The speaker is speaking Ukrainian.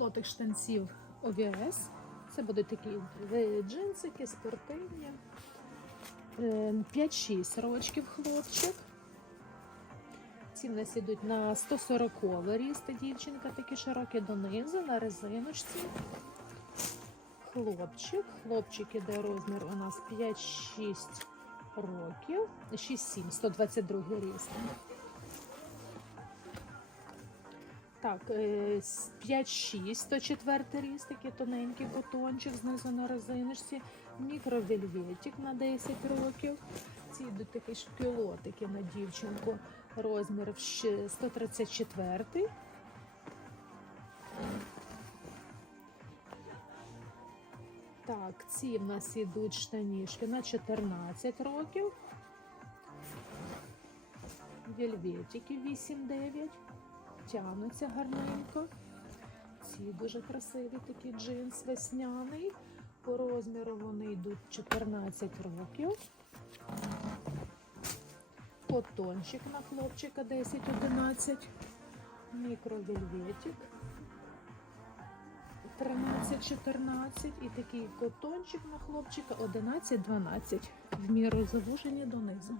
лотик штанців OVS. Це будуть такі е, джинсики, спортивні. Е, 5-6 рочків хлопчик. Ці в нас ідуть на 140 ріст дівчинка, такі широкі донизу, на резиночці. Хлопчик. Хлопчик іде розмір у нас 5-6 років. 6-7, 122 ріст. Так, е, 5-6, 104 ріст, такий тоненький бутончик знизу на резиночці, мікровельветик на 10 років. Ці йдуть такі шпілотики на дівчинку, розмір 134. Так, ці в нас ідуть штанішки на 14 років. Вельветики 8-9 тягнуться гарненько. Ці дуже красиві такі джинс весняний. По розміру вони йдуть 14 років. Котончик на хлопчика 10-11. Мікровельветик 13-14. І такий котончик на хлопчика 11-12. В міру завужені донизу.